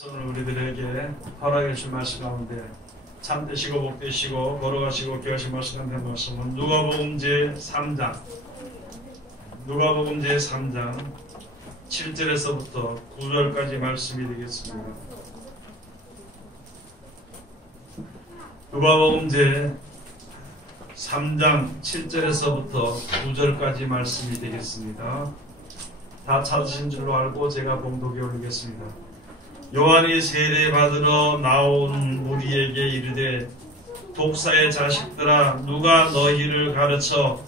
오늘 우리들에게 허락해 준 말씀 가운데 참되시고 복되시고 걸어가시고 귀하신 말씀 가운데 말씀은 누가복음 제3장 7절에서부터 9절까지 말씀이 되겠습니다. 누가복음 제3장 7절에서부터 9절까지 말씀이 되겠습니다. 다 찾으신 줄로 알고 제가 봉독해 올리겠습니다. 요한이 세례받으러 나온 우리에게 이르되 독사의 자식들아 누가 너희를 가르쳐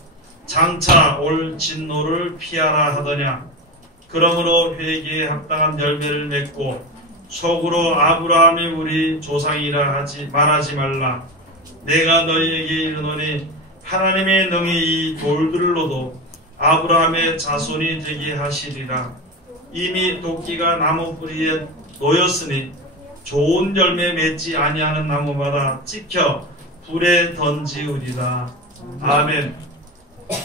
장차 올 진노를 피하라 하더냐. 그러므로 회개에 합당한 열매를 맺고 속으로 아브라함이 우리 조상이라 말하지 말라. 내가 너희에게 이르노니 하나님의 능히 이 돌들로도 아브라함의 자손이 되게 하시리라. 이미 도끼가 나무 뿌리에 놓였으니 좋은 열매 맺지 아니하는 나무마다 찍혀 불에 던지우리라. 아멘.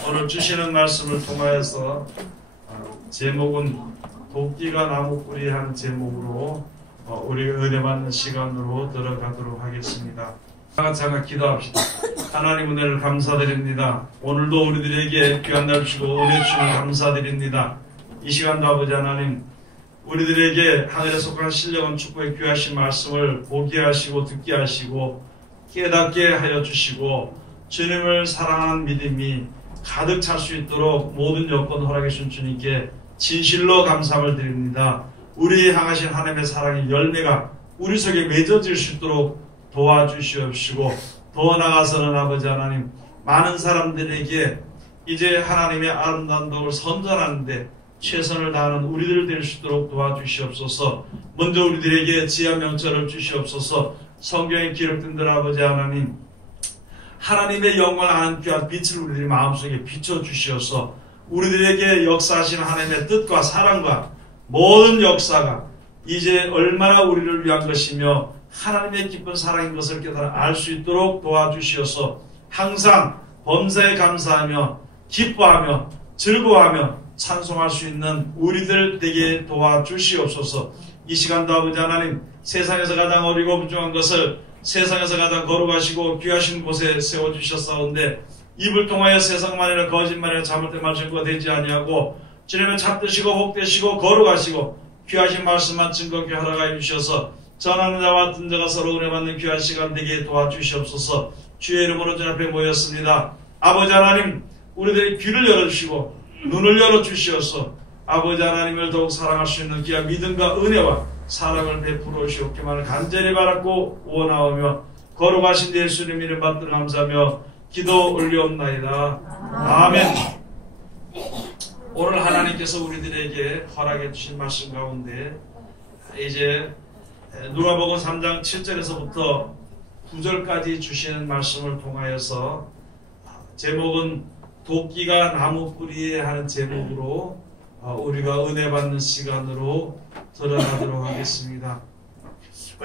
오늘 주시는 말씀을 통하여서 제목은 도끼가 나무 뿌리 하는 제목으로 우리가 은혜 받는 시간으로 들어가도록 하겠습니다. 잠깐 기도합시다. 하나님 은혜를 감사드립니다. 오늘도 우리들에게 귀한 날 주시고 은혜 주시면 감사드립니다. 이 시간도 아버지 하나님 우리들에게 하늘에 속한 신령한 축복의 귀하신 말씀을 보게 하시고 듣게 하시고 깨닫게 하여 주시고 주님을 사랑하는 믿음이 가득 찰 수 있도록 모든 여건 허락해 주신 주님께 진실로 감사함을 드립니다. 우리 향하신 하나님의 사랑의 열매가 우리 속에 맺어질 수 있도록 도와주시옵시고 더 나아가서는 아버지 하나님 많은 사람들에게 이제 하나님의 아름다운 덕을 선전하는데 최선을 다하는 우리들 될 수 있도록 도와주시옵소서. 먼저 우리들에게 지혜와 명철을 주시옵소서. 성경에 기록된 대로 아버지 하나님 하나님의 영광을 아는 귀한 빛을 우리들 마음속에 비춰주시어서 우리들에게 역사하신 하나님의 뜻과 사랑과 모든 역사가 이제 얼마나 우리를 위한 것이며 하나님의 기쁜 사랑인 것을 깨달아 알 수 있도록 도와주시어서 항상 범사에 감사하며 기뻐하며 즐거워하며 찬송할 수 있는 우리들 되게 도와주시옵소서. 이 시간도 아버지 하나님 세상에서 가장 어리고 부족한 것을 세상에서 가장 거룩하시고 귀하신 곳에 세워주셨사온데 입을 통하여 세상만이나 거짓말이나 잘못된 말씀과 되지 아니하고 주님은 참되시고 복되시고 거룩하시고 귀하신 말씀만 증거케 허락하여 주셔서 전하는 자와 듣는 자가 서로 은혜 받는 귀한 시간 되게 도와주시옵소서. 주의 이름으로 주 앞에 모였습니다. 아버지 하나님 우리들의 귀를 열어주시고 눈을 열어주시어서 아버지 하나님을 더욱 사랑할 수 있는 귀한 믿음과 은혜와 사랑을 베풀어 주시옵기만을 간절히 바랐고 원하오며 거룩하신 예수님 이름 받들어 감사하며 기도 올리옵나이다. 아멘. 오늘 하나님께서 우리들에게 허락해 주신 말씀 가운데 이제 누가복음 3장 7절에서부터 9절까지 주시는 말씀을 통하여서 제목은 도끼가 나무 뿌리에 하는 제목으로 우리가 은혜 받는 시간으로 들어가도록 하겠습니다.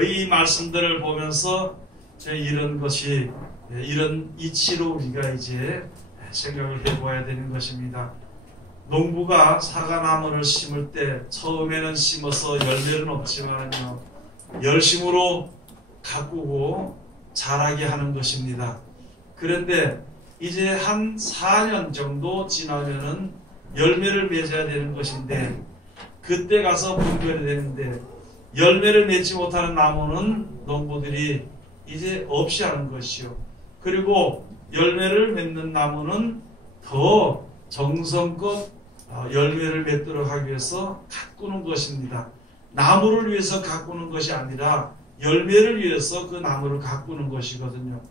이 말씀들을 보면서 이런 이치로 우리가 이제 생각을 해보아야 되는 것입니다. 농부가 사과나무를 심을 때 처음에는 심어서 열매는 없지만요 열심으로 가꾸고 자라게 하는 것입니다. 그런데 이제 한 4년 정도 지나면은 열매를 맺어야 되는 것인데 그때 가서 분별이 되는데 열매를 맺지 못하는 나무는 농부들이 이제 없이 하는 것이요. 그리고 열매를 맺는 나무는 더 정성껏 열매를 맺도록 하기 위해서 가꾸는 것입니다. 나무를 위해서 가꾸는 것이 아니라 열매를 위해서 그 나무를 가꾸는 것이거든요.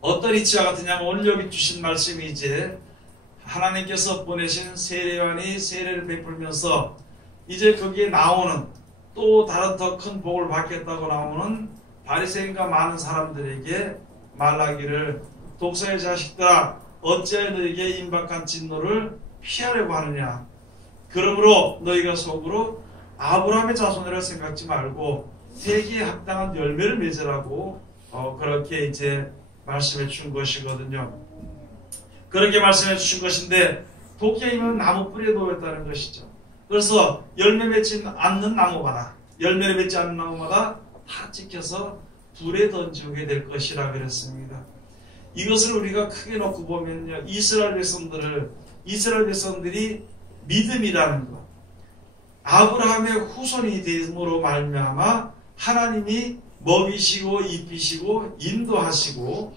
어떤 이치와 같으냐면 오늘 여기 주신 말씀이 이제 하나님께서 보내신 세례요한이 세례를 베풀면서 이제 거기에 나오는 또 다른 더 큰 복을 받겠다고 나오는 바리새인과 많은 사람들에게 말하기를 독사의 자식들아 어찌하여 너에게 임박한 진노를 피하려고 하느냐. 그러므로 너희가 속으로 아브라함의 자손이라 생각지 말고 세기에 합당한 열매를 맺으라고 그렇게 이제 말씀해 준 것이거든요. 그렇게 말씀해 주신 것인데 도끼가 있는 나무 뿌리에 놓였다는 것이죠. 그래서 열매 맺지 않는 나무 봐라. 열매를 맺지 않는 나무마다 다 찍혀서 불에 던지게 될 것이라 그랬습니다. 이것을 우리가 크게 놓고 보면요, 이스라엘 백성들이 믿음이라는 것, 아브라함의 후손이 됨으로 말미암아 하나님이 먹이시고 입히시고 인도하시고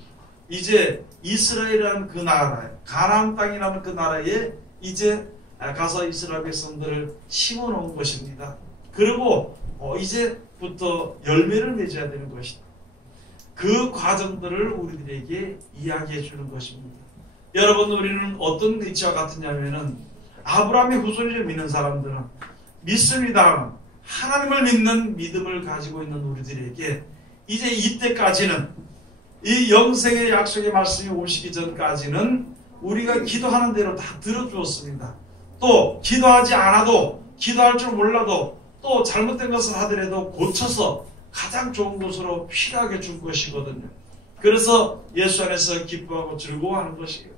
이제 이스라엘이라는 그 나라에, 가나안 땅이라는 그 나라에 이제 가서 이스라엘 백성들을 심어놓은 것입니다. 그리고 이제부터 열매를 맺어야 되는 것이다. 그 과정들을 우리들에게 이야기해 주는 것입니다. 여러분, 우리는 어떤 위치와 같으냐면은 아브라함의 후손을 믿는 사람들은 믿습니다. 하나님을 믿는 믿음을 가지고 있는 우리들에게 이제 이때까지는 이 영생의 약속의 말씀이 오시기 전까지는 우리가 기도하는 대로 다 들어주었습니다. 또 기도하지 않아도, 기도할 줄 몰라도 또 잘못된 것을 하더라도 고쳐서 가장 좋은 곳으로 필요하게 준 것이거든요. 그래서 예수 안에서 기뻐하고 즐거워하는 것이에요.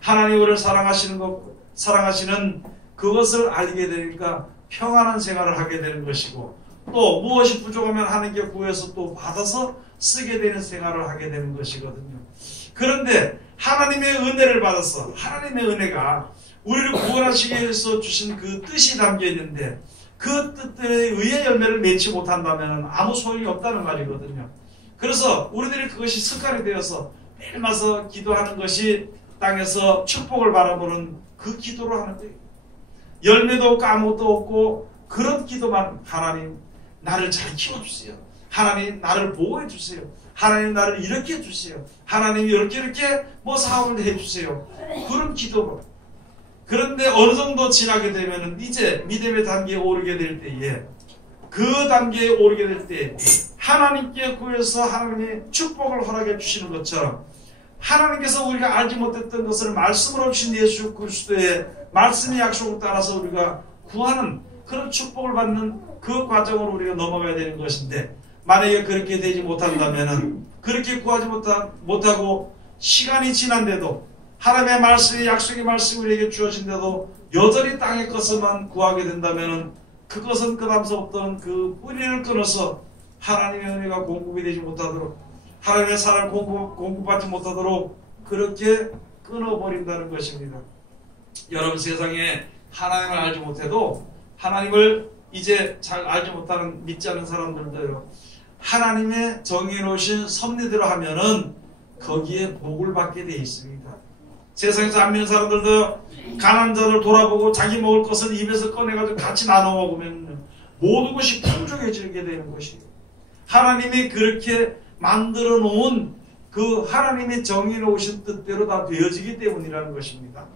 하나님 우리를 사랑하시는 그것을 알게 되니까 평안한 생활을 하게 되는 것이고, 또 무엇이 부족하면 하나님께 구해서 또 받아서 쓰게 되는 생활을 하게 되는 것이거든요. 그런데 하나님의 은혜를 받아서, 하나님의 은혜가 우리를 구원하시기 위해서 주신 그 뜻이 담겨 있는데 그 뜻에 의해 열매를 맺지 못한다면 아무 소용이 없다는 말이거든요. 그래서 우리들이 그것이 습관이 되어서 매일 와서 기도하는 것이 땅에서 축복을 바라보는 그 기도로 하는 거예요. 열매도 없고 아무것도 없고 그런 기도만, 하나님 나를 잘 키워주세요. 하나님 나를 보호해 주세요. 하나님 나를 이렇게 해주세요. 하나님 이렇게 사업을 해주세요. 그런 기도로. 그런데 어느 정도 지나게 되면 이제 믿음의 단계에 오르게 될 때에, 그 단계에 오르게 될 때 하나님께 구해서 하나님의 축복을 허락해 주시는 것처럼, 하나님께서 우리가 알지 못했던 것을 말씀으로 주신 예수 그리스도의 말씀의 약속을 따라서 우리가 구하는 그런 축복을 받는 그 과정으로 우리가 넘어가야 되는 것인데, 만약에 그렇게 되지 못한다면, 그렇게 구하지 못하고 시간이 지난데도, 하나님의 말씀이, 약속의 말씀이 우리에게 주어진데도 여전히 땅의 것을만 구하게 된다면 그것은 그 다음서부터는 그 뿌리를 끊어서 하나님의 은혜가 공급이 되지 못하도록, 하나님의 사랑을 공급받지 못하도록 그렇게 끊어버린다는 것입니다. 여러분, 세상에 하나님을 알지 못해도, 하나님을 이제 잘 알지 못하는, 믿지 않는 사람들도요, 하나님의 정해놓으신 섭리대로 하면은 거기에 복을 받게 되어 있습니다. 세상에서 안 믿는 사람들도 가난한 자를 돌아보고 자기 먹을 것을 입에서 꺼내가지고 같이 나눠 먹으면 모든 것이 풍족해지게 되는 것이에요. 하나님이 그렇게 만들어 놓은 그 하나님의 정해놓으신 뜻대로 다 되어지기 때문이라는 것입니다.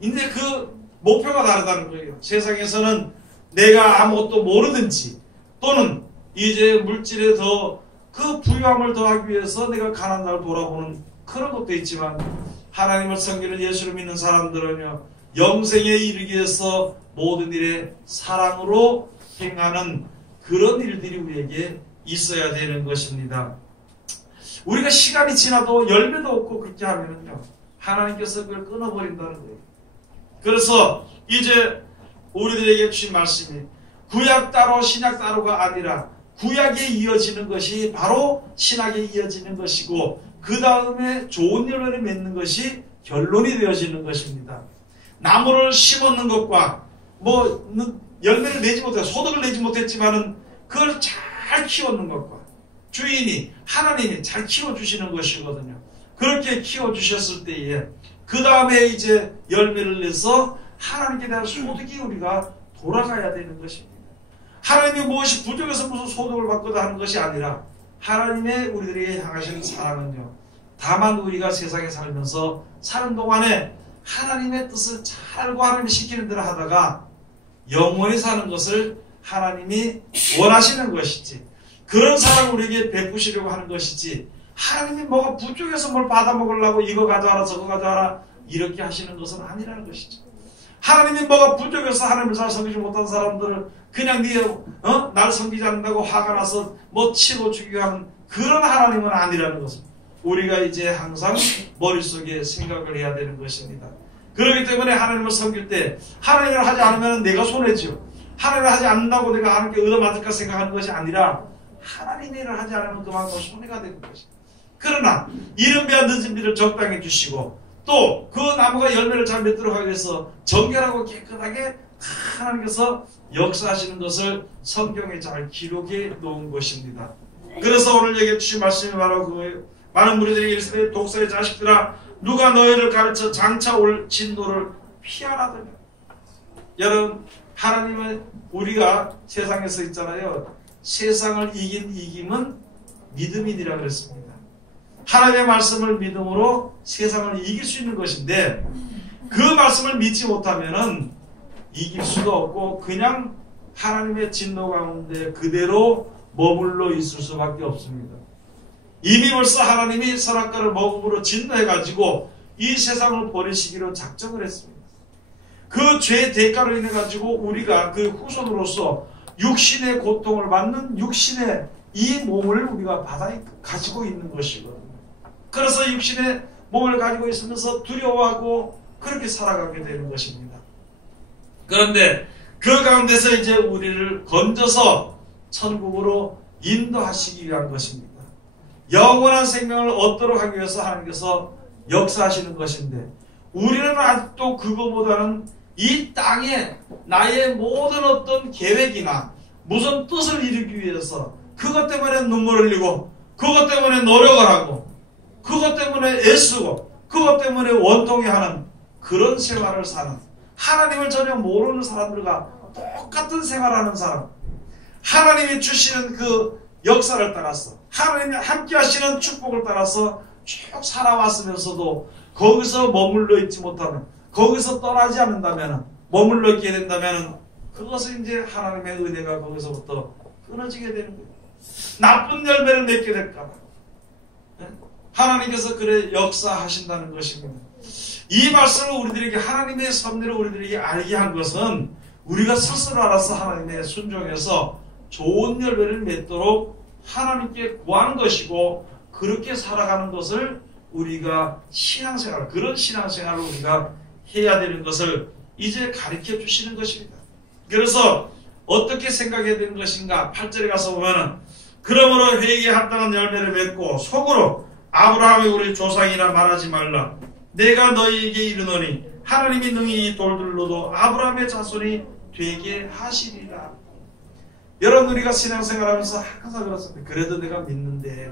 근데 그 목표가 다르다는 거예요. 세상에서는 내가 아무것도 모르든지, 또는 이제 물질에 더 그 부유함을 더하기 위해서 내가 가난한 자를 돌아보는 그런 것도 있지만, 하나님을 섬기는 예수를 믿는 사람들은요, 영생에 이르기 위해서 모든 일에 사랑으로 행하는 그런 일들이 우리에게 있어야 되는 것입니다. 우리가 시간이 지나도 열매도 없고 그렇게 하면요, 하나님께서 그걸 끊어버린다는 거예요. 그래서 이제 우리들에게 주신 말씀이 구약 따로 신약 따로가 아니라 구약에 이어지는 것이 바로 신약에 이어지는 것이고, 그 다음에 좋은 열매를 맺는 것이 결론이 되어지는 것입니다. 나무를 심었는 것과 열매를 내지 못해 소득을 내지 못했지만은 그걸 잘 키웠는 것과, 주인이 하나님이 잘 키워주시는 것이거든요. 그렇게 키워주셨을 때에 그 다음에 이제 열매를 내서 하나님께 대한 소득이 우리가 돌아가야 되는 것입니다. 하나님이 무엇이 부족해서 무슨 소득을 받고자 하는 것이 아니라, 하나님의 우리들에게 향하시는 사랑은요, 다만 우리가 세상에 살면서 사는 동안에 하나님의 뜻을 잘 알고 하나님이 시키는 대로 하다가 영원히 사는 것을 하나님이 원하시는 것이지, 그런 사랑을 우리에게 베푸시려고 하는 것이지, 하나님이 뭐가 부족해서 뭘 받아먹으려고 이거 가져와라 저거 가져와라 이렇게 하시는 것은 아니라는 것이죠. 하나님이 뭐가 부족해서 하나님을 잘 섬기지 못한 사람들을 그냥 날 섬기지 않는다고 화가 나서 치고 죽이고 하는 그런 하나님은 아니라는 것을 우리가 이제 항상 머릿속에 생각을 해야 되는 것입니다. 그렇기 때문에 하나님을 섬길 때 하나님을 하지 않으면 내가 손해지요. 하나님을 하지 않는다고 내가 하나님께 얻어맞을까 생각하는 것이 아니라 하나님의 일을 하지 않으면 그만큼 손해가 되는 것입니다. 그러나 이른 비와 늦은 비를 적당히 주시고 또 그 나무가 열매를 잘 맺도록 하기 위해서 정결하고 깨끗하게 하나님께서 역사하시는 것을 성경에 잘 기록해 놓은 것입니다. 그래서 오늘 얘기해 주신 말씀이 바로 그거예요. 많은 무리들이 이르시되 독사의 자식들아 누가 너희를 가르쳐 장차 올 진노를 피하라더냐. 여러분 하나님은 우리가 세상에서 있잖아요. 세상을 이긴 이김은 믿음이니라 그랬습니다. 하나님의 말씀을 믿음으로 세상을 이길 수 있는 것인데 그 말씀을 믿지 못하면은 이길 수도 없고 그냥 하나님의 진노 가운데 그대로 머물러 있을 수밖에 없습니다. 이미 벌써 하나님이 선악과를 먹음으로 진노해가지고 이 세상을 버리시기로 작정을 했습니다. 그 죄의 대가로 인해가지고 우리가 그 후손으로서 육신의 고통을 받는 육신의 이 몸을 우리가 가지고 있는 것이거든요. 그래서 육신의 몸을 가지고 있으면서 두려워하고 그렇게 살아가게 되는 것입니다. 그런데 그 가운데서 이제 우리를 건져서 천국으로 인도하시기 위한 것입니다. 영원한 생명을 얻도록 하기 위해서 하나님께서 역사하시는 것인데 우리는 아직도 그거보다는 이 땅에 나의 모든 어떤 계획이나 무슨 뜻을 이루기 위해서 그것 때문에 눈물을 흘리고 그것 때문에 노력을 하고 그것 때문에 애쓰고 그것 때문에 원통해하는 그런 생활을 사는 하나님을 전혀 모르는 사람들과 똑같은 생활을 하는 사람, 하나님이 주시는 그 역사를 따라서 하나님이 함께 하시는 축복을 따라서 쭉 살아왔으면서도 거기서 머물러 있지 못하면 거기서 떠나지 않는다면 머물러 있게 된다면 그것은 이제 하나님의 은혜가 거기서부터 끊어지게 되는 거예요. 나쁜 열매를 맺게 될까봐 하나님께서 그래 역사하신다는 것입니다. 이 말씀을 우리들에게 하나님의 섭리를 우리들에게 알게 한 것은 우리가 스스로 알아서 하나님의 순종해서 좋은 열매를 맺도록 하나님께 구한 것이고 그렇게 살아가는 것을 우리가 신앙생활, 그런 신앙생활을 우리가 해야 되는 것을 이제 가르쳐 주시는 것입니다. 그래서 어떻게 생각해야 되는 것인가? 8절에 가서 보면은 그러므로 회개에 합당한 열매를 맺고 속으로 아브라함이 우리 조상이라 말하지 말라. 내가 너희에게 이르노니 하나님이 능히 이 돌들로도 아브라함의 자손이 되게 하시리라. 여러분 우리가 신앙생활하면서 항상 그렇습니다. 그래도 내가 믿는데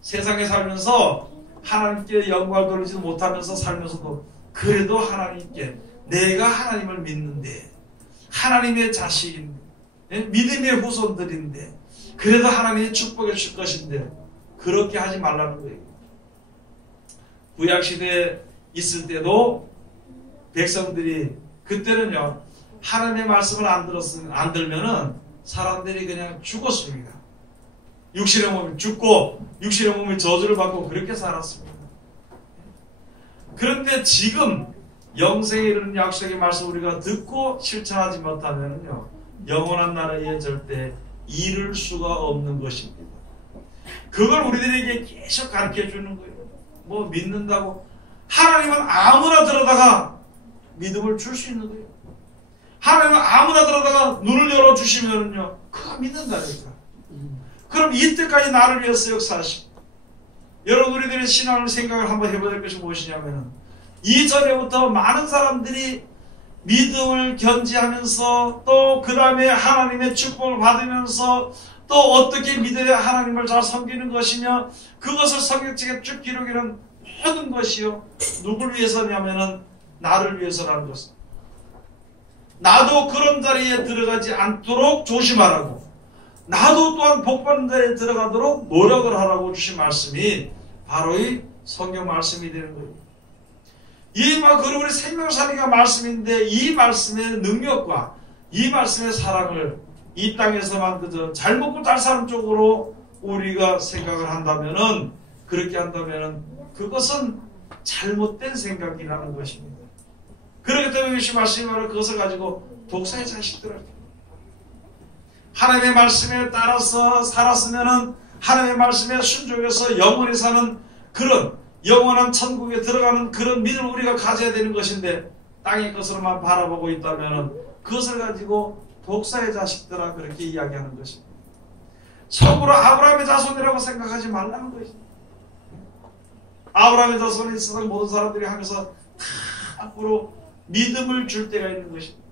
세상에 살면서 하나님께 영광을 돌리지 못하면서 살면서도 그래도 하나님께 내가 하나님을 믿는데 하나님의 자식인데 믿음의 후손들인데 그래도 하나님이 축복해 줄 것인데 그렇게 하지 말라는 거예요. 구약시대에 있을 때도 백성들이 그때는요 하나님의 말씀을 안 들면은 사람들이 그냥 죽었습니다. 육신의 몸이 죽고 육신의 몸이 저주를 받고 그렇게 살았습니다. 그런데 지금 영생에 이르는 약속의 말씀 우리가 듣고 실천하지 못하면요 영원한 나라에 절대 이룰 수가 없는 것입니다. 그걸 우리들에게 계속 가르쳐 주는 거예요. 뭐 믿는다고 하나님은 아무나 들어다가 믿음을 줄 수 있는 거예요. 하나님은 아무나 들어다가 눈을 열어주시면요 그거 믿는다니까. 그럼 이때까지 나를 위해서 역사하시고 여러분 우리들의 신앙을 생각을 한번 해봐야 될 것이 무엇이냐면 이전에부터 많은 사람들이 믿음을 견지하면서 또 그 다음에 하나님의 축복을 받으면서 또 어떻게 믿어야 하나님을 잘 섬기는 것이며 그것을 성경책에 쭉 기록하는 모든 것이요 누굴 위해서냐면은 나를 위해서라는 것은 나도 그런 자리에 들어가지 않도록 조심하라고 나도 또한 복받는 자리에 들어가도록 노력을 하라고 주신 말씀이 바로 이 성경 말씀이 되는 거예요. 그리고 우리 생명사리가 말씀인데 이 말씀의 능력과 이 말씀의 사랑을 이 땅에서만 그저 잘 먹고 잘 사는 쪽으로 우리가 생각을 한다면은 그렇게 한다면은 그것은 잘못된 생각이라는 것입니다. 그렇기 때문에 이 말씀이 바로 그것을 가지고 독사의 자식들을 하나님의 말씀에 따라서 살았으면은 하나님의 말씀에 순종해서 영원히 사는 그런 영원한 천국에 들어가는 그런 믿음을 우리가 가져야 되는 것인데 땅의 것으로만 바라보고 있다면 그것을 가지고 독사의 자식들아 그렇게 이야기하는 것입니다. 속으로 아브라함의 자손이라고 생각하지 말라는 것입니다. 아브라함의 자손이 세상 모든 사람들이 하면서 다 앞으로 믿음을 줄 때가 있는 것입니다.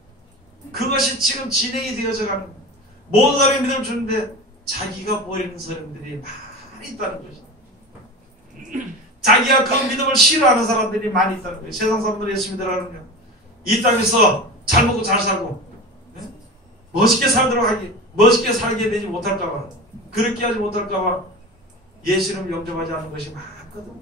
그것이 지금 진행이 되어져 가는 거예요. 모든 사람이 믿음을 주는데 자기가 버리는 사람들이 많이 있다는 것입니다. 자기가 그 믿음을 싫어하는 사람들이 많이 있다는 거예요. 세상 사람들이 예수 믿으라는요. 이 땅에서 잘 먹고 잘 살고 멋있게 살도록 하기, 멋있게 살게 되지 못할까봐, 그렇게 하지 못할까봐 예수를 영접하지 않는 것이 많거든.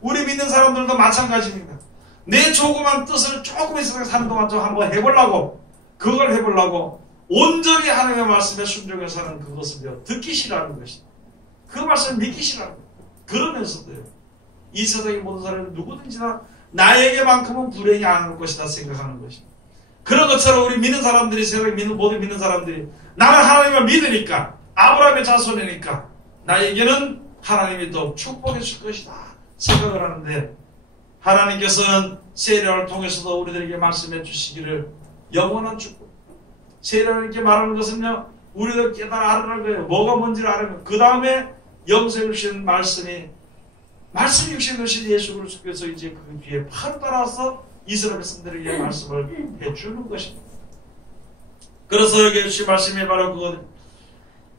우리 믿는 사람들도 마찬가지입니다. 내 조그만 뜻을 조금 세상에 사는 동안 좀 한번 해보려고, 그걸 해보려고 온전히 하나님의 말씀에 순종해서 사는 그것을요 듣기 싫어하는 것이, 그 말씀을 믿기 싫어하는 거예요. 그러면서도요 이 세상의 모든 사람은 누구든지 다 나에게만큼은 불행이 안 올 것이다 생각하는 것입니다. 그런 것처럼 우리 믿는 사람들이, 세상에 모든 믿는 사람들이 나는 하나님을 믿으니까, 아브라함의 자손이니까 나에게는 하나님이 더 축복해 줄 것이다 생각을 하는데, 하나님께서는 세례를 통해서도 우리들에게 말씀해 주시기를 영원한 축복, 세례를 이렇게 말하는 것은요 우리들 깨달아 알아낼 거예요. 뭐가 뭔지를 알으면 그 다음에 영생을 주신 말씀이 육신을 주신 예수 그리스도께서 이제 그 뒤에 바로 따라서 이스라엘 백성들에게 말씀을 해주는 것입니다. 그래서 여기 주신 말씀이 바로 그거는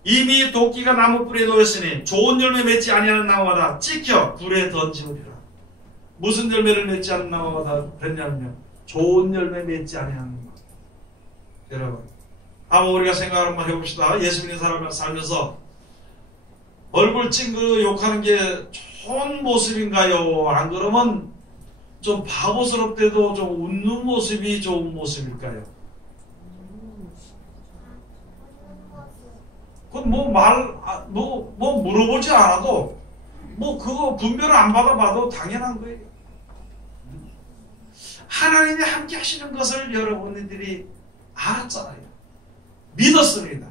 이미 도끼가 나무 뿌리에 놓였으니 좋은 열매 맺지 아니하는 나무마다 찍혀 불에 던지우리라. 무슨 열매를 맺지 않는 나무마다 그랬냐면요 좋은 열매 맺지 아니하는 나무. 여러분 한번 우리가 생각을 한번 해봅시다. 예수 믿는 사람을 살면서 얼굴 찡그려 욕하는 게 좋은 모습인가요? 안 그러면 좀 바보스럽대도 좀 웃는 모습이 좋은 모습일까요? 그건 뭐 물어보지 않아도 그거 분별을 안 받아봐도 당연한 거예요. 하나님이 함께 하시는 것을 여러분들이 알았잖아요. 믿었습니다.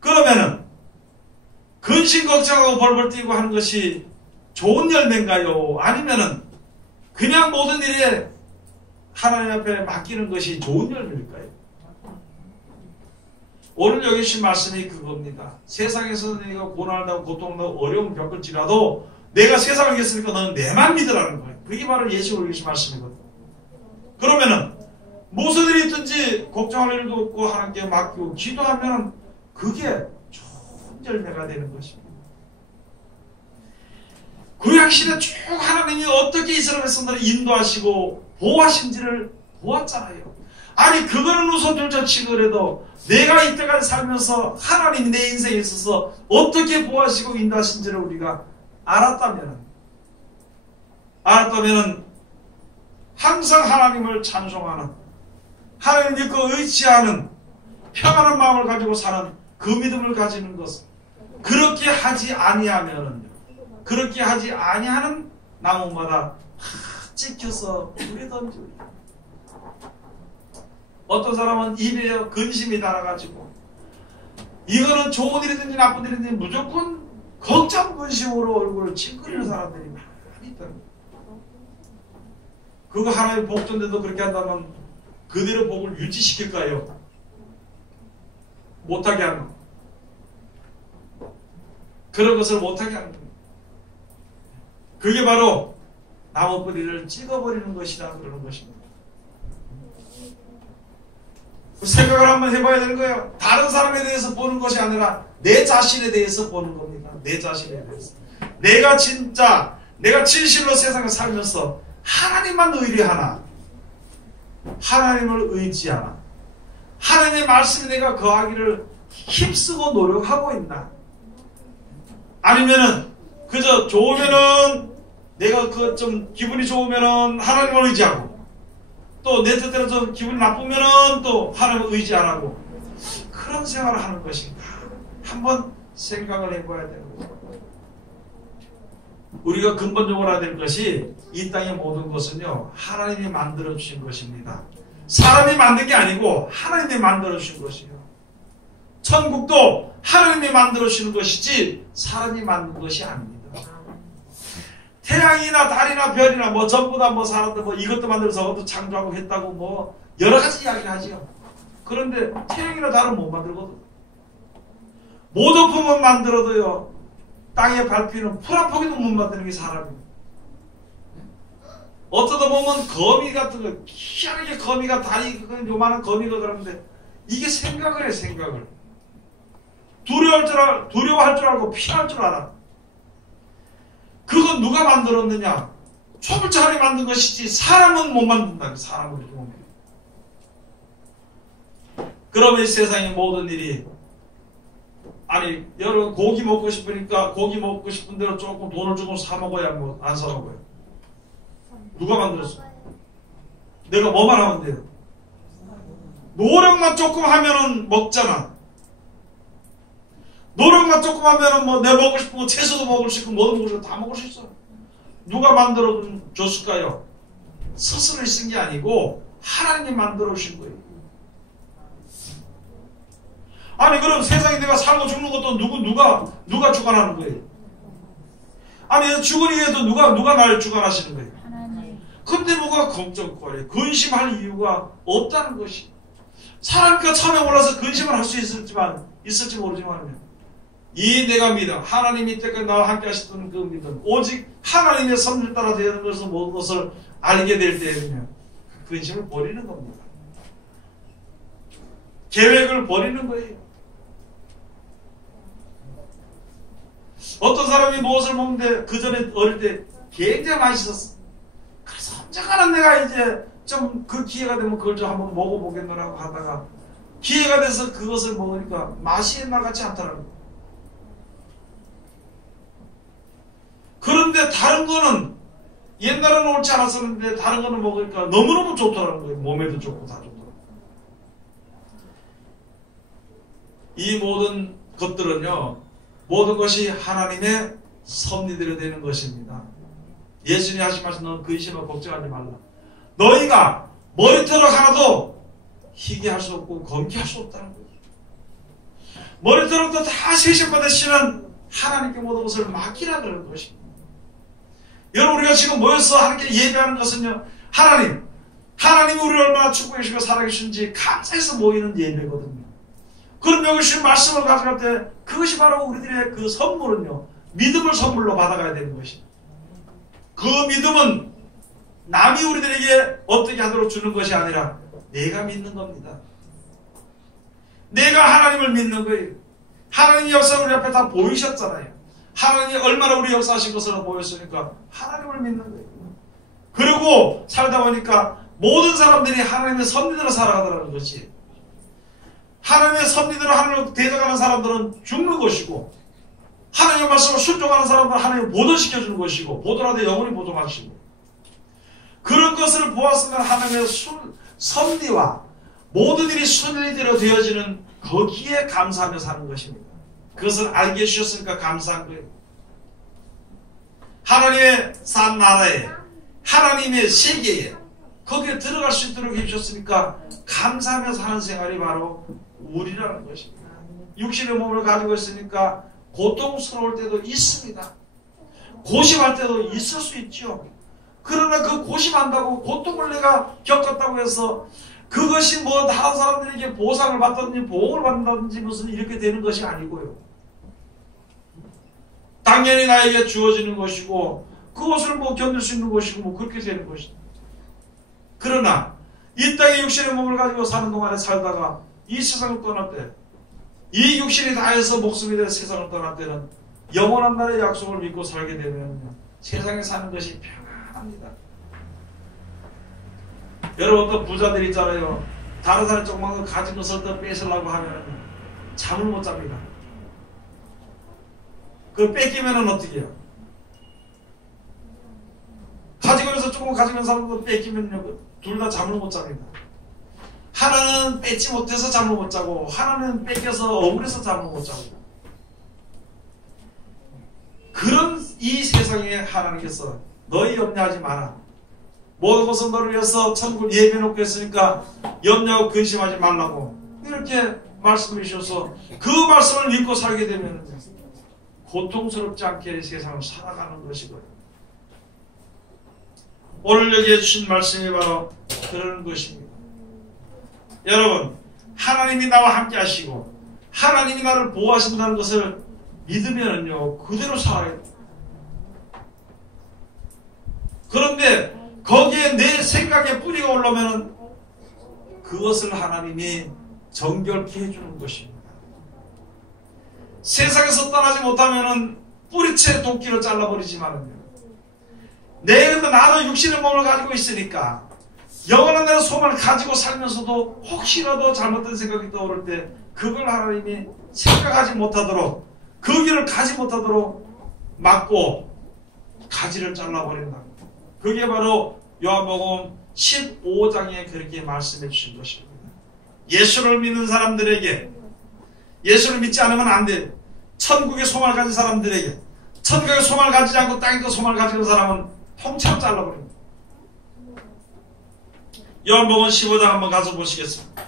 그러면은 근심 걱정하고 벌벌 뛰고 하는 것이 좋은 열매인가요? 아니면은 그냥 모든 일에 하나님 앞에 맡기는 것이 좋은 열매일까요? 오늘 여기 주신 말씀이 그겁니다. 세상에서 내가 고난을 당하고 고통을 당하고 어려움을 겪을지라도 내가 세상을 이겼으니까 너는 내만 믿으라는 거예요. 그게 바로 예수 오늘 주신 말씀이거든요. 그러면은 무슨 일이 있든지 걱정할 일도 없고 하나님께 맡기고 기도하면 그게 좋은 열매가 되는 것입니다. 구약시대 쭉 하나님이 어떻게 이스라엘 백성들을 인도하시고 보호하신지를 보았잖아요. 아니 그거는 우선 둘째치고 그래도 내가 이때까지 살면서 하나님이 내 인생에 있어서 어떻게 보호하시고 인도하신지를 우리가 알았다면 항상 하나님을 찬송하는, 하나님 믿고 의지하는 평안한 마음을 가지고 사는 그 믿음을 가지는 것은, 그렇게 하지 아니하는 나무마다 찍혀서 불에 던지고, 어떤 사람은 입에 근심이 달아가지고 이거는 좋은 일이든지 나쁜 일이든지 무조건 걱정 근심으로 얼굴을 찡그리는 사람들이 많이 있다는 거예요. 그거 하나의 복전데도 그렇게 한다면 그대로 복을 유지시킬까요? 못하게 하는 거. 그런 것을 못하게 하는 겁니다. 그게 바로 나무 뿌리를 찍어버리는 것이다 그러는 것입니다. 생각을 한번 해봐야 되는 거예요. 다른 사람에 대해서 보는 것이 아니라 내 자신에 대해서 보는 겁니다. 내 자신에 대해서. 내가 진실로 세상을 살면서 하나님만 의뢰하나? 하나님을 의지하나? 하나님의 말씀에 내가 거하기를 힘쓰고 노력하고 있나? 아니면은 그저 좋으면은 내가 좀 기분이 좋으면은 하나님을 의지하고, 또 내 뜻대로 좀 기분이 나쁘면은 또 하나님을 의지 안 하고, 그런 생활을 하는 것인가? 한번 생각을 해봐야 되는 거예요. 우리가 근본적으로 알아야 될 것이 이 땅의 모든 것은요 하나님이 만들어 주신 것입니다. 사람이 만든 게 아니고 하나님이 만들어 주신 것이에요. 천국도 하나님이 만들어 주시는 것이지 사람이 만든 것이 아닙니다. 태양이나 달이나 별이나 전부 다 사람들 이것도 만들어서 저것도 창조하고 했다고 여러 가지 이야기를 하지요. 그런데 태양이나 달은 못 만들거든. 모조품은 만들어도요, 땅에 밟히는 풀 한 포기도 못 만드는 게 사람이에요. 어쩌다 보면 거미 같은 거, 희한하게 거미가 다리 요만한 거미가 그러는데 이게 생각을 해, 생각을. 두려워할 줄 알고 피할 줄 알아. 그건 누가 만들었느냐? 초불자리 만든 것이지 사람은 못 만든다. 사람은 이렇게 보면. 그러면 이 세상의 모든 일이, 아니 여러분 고기 먹고 싶으니까 고기 먹고 싶은 대로 조금 돈을 주고 사 먹어야 뭐 안 사 먹어요. 누가 만들었어? 내가 뭐만 하면 돼요? 노력만 조금 하면은 먹잖아. 노력만 조금 하면은 뭐 내가 먹고 싶은 거 채소도 먹을 수 있고 뭐도 먹을 수 있고 다 먹을 수 있어. 누가 만들어 줬을까요? 스스로 쓴 게 아니고 하나님이 만들어 주신 거예요. 아니 그럼 세상에 내가 살고 죽는 것도 누가 주관하는 거예요? 아니 죽은 이후에도 누가 나를 주관하시는 거예요? 근데 뭐가 걱정거리, 근심할 이유가 없다는 것이. 사람과 처음에 올라서 근심을 할 수 있을지 모르지만 이 내가 믿음, 하나님이 이때까지 나와 함께 하셨던 그 믿음, 오직 하나님의 섭리를 따라 되는 것을 모든 것을 알게 될 때에는요, 그 근심을 버리는 겁니다. 계획을 버리는 거예요. 어떤 사람이 무엇을 먹는데 그 전에 어릴 때 굉장히 맛있었어. 그래서 언젠가는 내가 이제 좀 그 기회가 되면 그걸 좀 한번 먹어보겠노라고 하다가 기회가 돼서 그것을 먹으니까 맛이 옛날 같지 않더라는 거예요. 그런데 다른 거는 옛날에는 옳지 않았었는데 다른 거는 먹으니까 너무너무 좋더라는 거예요. 몸에도 좋고 다 좋더라고요. 이 모든 것들은요, 모든 것이 하나님의 섭리대로 되는 것입니다. 예수님이 하신 말씀, 너는 근심하고 걱정하지 말라. 너희가 머리털을 하나도 희게 할 수 없고 검게 할 수 없다는 거예요. 머리털도 다 세심받으시는 하나님께 모든 것을 맡기라 그런 것입니다. 여러분 우리가 지금 모여서 하나님께 예배하는 것은요, 하나님이 우리를 얼마나 축복해 주시고 살아계신지 감사해서 모이는 예배거든요. 그럼 여기 주신 말씀을 가져갈 때 그것이 바로 우리들의 그 선물은요, 믿음을 선물로 받아가야 되는 것입니다. 그 믿음은 남이 우리들에게 어떻게 하도록 주는 것이 아니라 내가 믿는 겁니다. 내가 하나님을 믿는 거예요. 하나님의 역사를 우리 앞에 다 보이셨잖아요. 하나님이 얼마나 우리 역사하신 것으로 보였으니까 하나님을 믿는 거예요. 그리고 살다 보니까 모든 사람들이 하나님의 섭리대로 살아가더라는 것이, 하나님의 섭리대로 하나님을 대적하는 사람들은 죽는 것이고, 하나님의 말씀을 순종하는 사람들은 하나님을 보존시켜주는 것이고, 보존하되 영원히 보존하시고, 그런 것을 보았으면 하나님의 섭리와 모든 일이 순리대로 되어지는 거기에 감사하며 사는 것입니다. 그것을 알게 해주셨으니까 감사한 거예요. 하나님의 산 나라에, 하나님의 세계에, 거기에 들어갈 수 있도록 해주셨으니까 감사하며 사는 생활이 바로 우리라는 것입니다. 육신의 몸을 가지고 있으니까 고통스러울 때도 있습니다. 고심할 때도 있을 수 있죠. 그러나 그 고심한다고 고통을 내가 겪었다고 해서 그것이 뭐 다른 사람들에게 보상을 받든지 보응을 받는다든지 무슨 이렇게 되는 것이 아니고요. 당연히 나에게 주어지는 것이고 그것을 뭐 견딜 수 있는 것이고 뭐 그렇게 되는 것입니다. 그러나 이 땅에 육신의 몸을 가지고 사는 동안에 살다가 이 세상을 떠날 때, 이 육신이 다해서 목숨이 된 세상을 떠날 때는 영원한 날의 약속을 믿고 살게 되면 세상에 사는 것이 편안합니다. 여러분 또 부자들 있잖아요. 다른 사람이 조그만 거 가진 것을 더 뺏으려고 하면 잠을 못 잡니다. 그걸 뺏기면은 어떻게 해요? 가지고 있어서 조금 가지고 있는 사람도 뺏기면요, 둘 다 잠을 못 잡니다. 하나는 뺏지 못해서 잠을 못 자고 하나는 뺏겨서 억울해서 잠을 못 자고, 그런 이 세상에 하나님께서 너희 염려하지 마라. 모든 것은 너를 위해서 천국을 예비해놓고 했으니까 염려하고 근심하지 말라고 이렇게 말씀해 주셔서 그 말씀을 믿고 살게 되면 고통스럽지 않게 이 세상을 살아가는 것이고요. 오늘 여기에 주신 말씀이 바로 그런 것입니다. 여러분, 하나님이 나와 함께 하시고 하나님이 나를 보호하신다는 것을 믿으면요 그대로 살아야 돼. 그런데 거기에 내 생각의 뿌리가 올라오면 그것을 하나님이 정결케 해주는 것입니다. 세상에서 떠나지 못하면 뿌리채 도끼로 잘라버리지만은요. 나도 육신의 몸을 가지고 있으니까 영원한 나라 소망을 가지고 살면서도 혹시라도 잘못된 생각이 떠오를 때 그걸 하나님이 생각하지 못하도록 그 길을 가지 못하도록 막고 가지를 잘라버린다. 그게 바로 요한복음 15장에 그렇게 말씀해 주신 것입니다. 예수를 믿는 사람들에게 예수를 믿지 않으면 안 돼. 천국의 소망을 가진 사람들에게 천국의 소망을 가지지 않고 땅에도 소망을 가지는 사람은 통째로 잘라버립니다. 요한복음 15장 한번 가서 보시겠습니다.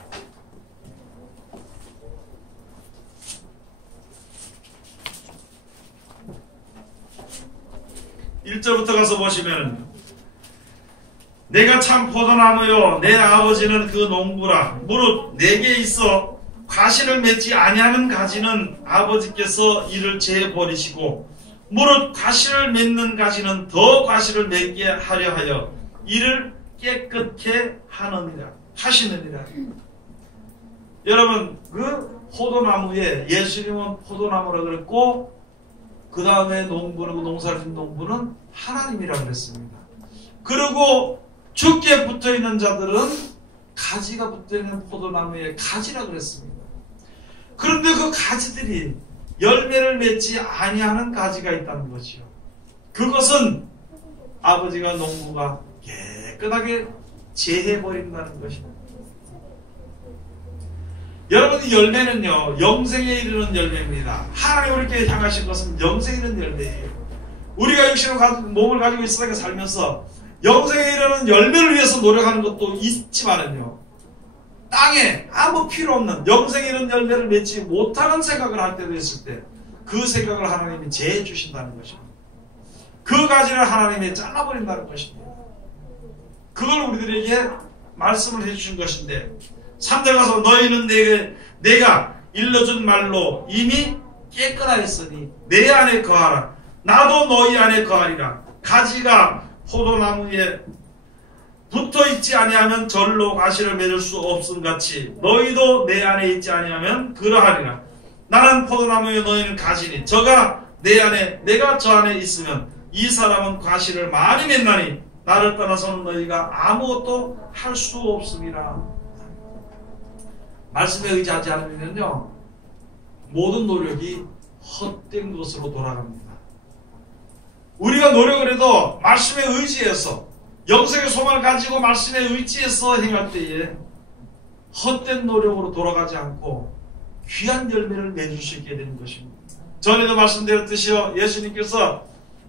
1절부터 가서 보시면 내가 참 포도나무요 내 아버지는 그 농부라 무릇 내게 있어 과실을 맺지 아니하는 가지는 아버지께서 이를 재버리시고 무릇 과실을 맺는 가지는 더 과실을 맺게 하려 하여 이를 깨끗게 하시느니라. 여러분 그 포도나무에 예수님은 포도나무라 그랬고 그 다음에 농부는 농사를 짓는 농부는 하나님이라 그랬습니다. 그리고 죽게 붙어있는 자들은 가지가 붙어있는 포도나무의 가지라 그랬습니다. 그런데 그 가지들이 열매를 맺지 아니하는 가지가 있다는 것이요. 그것은 아버지가 농부가 깨끗하게 제해버린다는 것입니다. 여러분 이 열매는요 영생에 이르는 열매입니다. 하나님 우리께 향하신 것은 영생에 이르는 열매예요. 우리가 육신의 몸을 가지고 있으니까 살면서 영생에 이르는 열매를 위해서 노력하는 것도 있지만은요 땅에 아무 필요 없는 영생에 이르는 열매를 맺지 못하는 생각을 할 때도 있을 때 그 생각을 하나님이 제해 주신다는 것입니다. 그 가지를 하나님이 잘라버린다는 것입니다. 그걸 우리들에게 말씀을 해주신 것인데 3절 가서 너희는 내가 일러준 말로 이미 깨끗하였으니 내 안에 거하라. 나도 너희 안에 거하리라. 가지가 포도나무에 붙어있지 아니하면 절로 과실을 맺을 수 없음 같이 너희도 내 안에 있지 아니하면 그러하리라. 나는 포도나무에 너희는 가지니 저가 내 안에 내가 저 안에 있으면 이 사람은 과실을 많이 맺나니 나를 떠나서는 너희가 아무것도 할 수 없음이라. 말씀에 의지하지 않으면요 모든 노력이 헛된 것으로 돌아갑니다. 우리가 노력을 해도 말씀에 의지해서 영생의 소망을 가지고 말씀에 의지해서 행할 때에 헛된 노력으로 돌아가지 않고 귀한 열매를 맺을 수 있게 되는 것입니다. 전에도 말씀드렸듯이요 예수님께서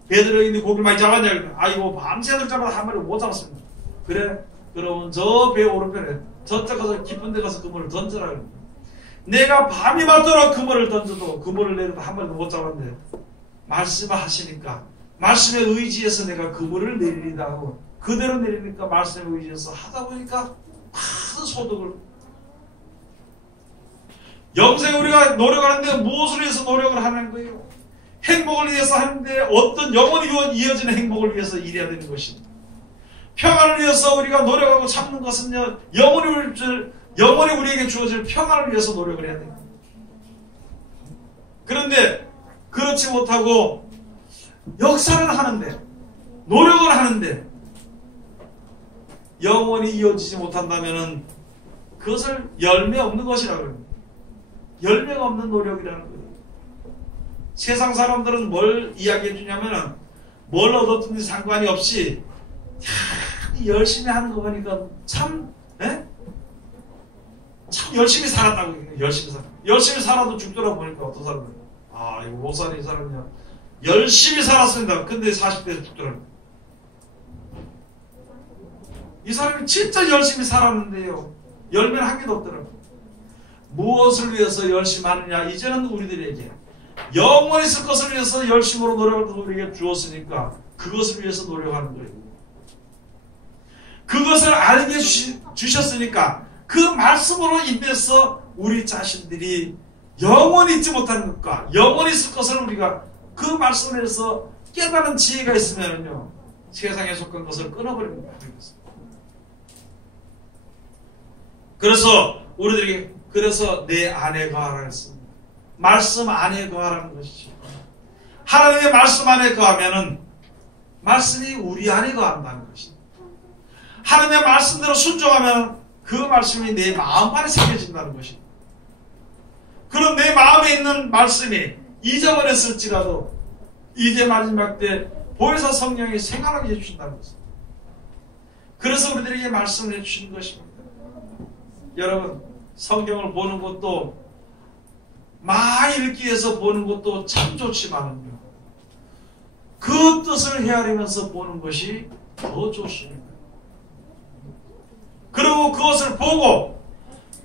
베드로인이 고기를 많이 잡았냐 아이고 밤새도록 잡아도 한 마리 못 잡았습니다. 그래 그러면 저 배 오른편에 저쪽 가서 깊은 데 가서 그물을 던져라. 내가 밤이 맞도록 그물을 던져도 그물을 내려도 한 마리도 못 잡았는데 말씀을 하시니까 말씀에 의지해서 내가 그물을 내리리다 하고 그대로 내리니까 말씀에 의지해서 하다 보니까 큰 소득을 영생 우리가 노력하는데 무엇을 위해서 노력을 하는 거예요? 행복을 위해서 하는데 어떤 영원히 이어지는 행복을 위해서 일해야 되는 것입니다. 평안을 위해서 우리가 노력하고 참는 것은요 영원히 우리에게 주어질 평안을 위해서 노력을 해야 됩니다. 그런데 그렇지 못하고 역사를 하는데 노력을 하는데 영원히 이어지지 못한다면 그것을 열매 없는 것이라고 합니다. 열매가 없는 노력이라는 거예요. 세상 사람들은 뭘 이야기해 주냐면 뭘 얻었든지 상관이 없이 열심히 하는 거 보니까 참 열심히 살았다고. 열심히 살아도 죽더라고 보니까 어떤 사람은 이거 목사님 이 사람은요 열심히 살았습니다. 근데 40대에 죽더라고. 이 사람이 진짜 열심히 살았는데요 열매는 한 개도 없더라고. 무엇을 위해서 열심히 하느냐? 이제는 우리들에게 영원히 있을 것을 위해서 열심으로 노력을 우리에게 주었으니까 그것을 위해서 노력하는 거예요. 그것을 알게 주셨으니까 그 말씀으로 인해서 우리 자신들이 영원히 잊지 못하는 것과 영원히 있을 것을 우리가 그 말씀을 해서 깨달은 지혜가 있으면요, 세상에 속한 것을 끊어버리는 거예요. 그래서 우리들에게 내 안에 거하라 했습니다. 말씀 안에 거하라는 것이죠. 하나님의 말씀 안에 거하면은 말씀이 우리 안에 거한다는 것입니다. 하나님의 말씀대로 순종하면 그 말씀이 내 마음 안에 새겨진다는 것입니다. 그럼 내 마음에 있는 말씀이 잊어버렸을지라도 이제 마지막 때 보혜사 성령이 생각하게 해주신다는 것입니다. 그래서 우리들에게 말씀을 해주신 것입니다. 여러분, 성경을 보는 것도 많이 읽기 위해서 보는 것도 참 좋지만요, 그 뜻을 헤아리면서 보는 것이 더 좋습니다. 그리고 그것을 보고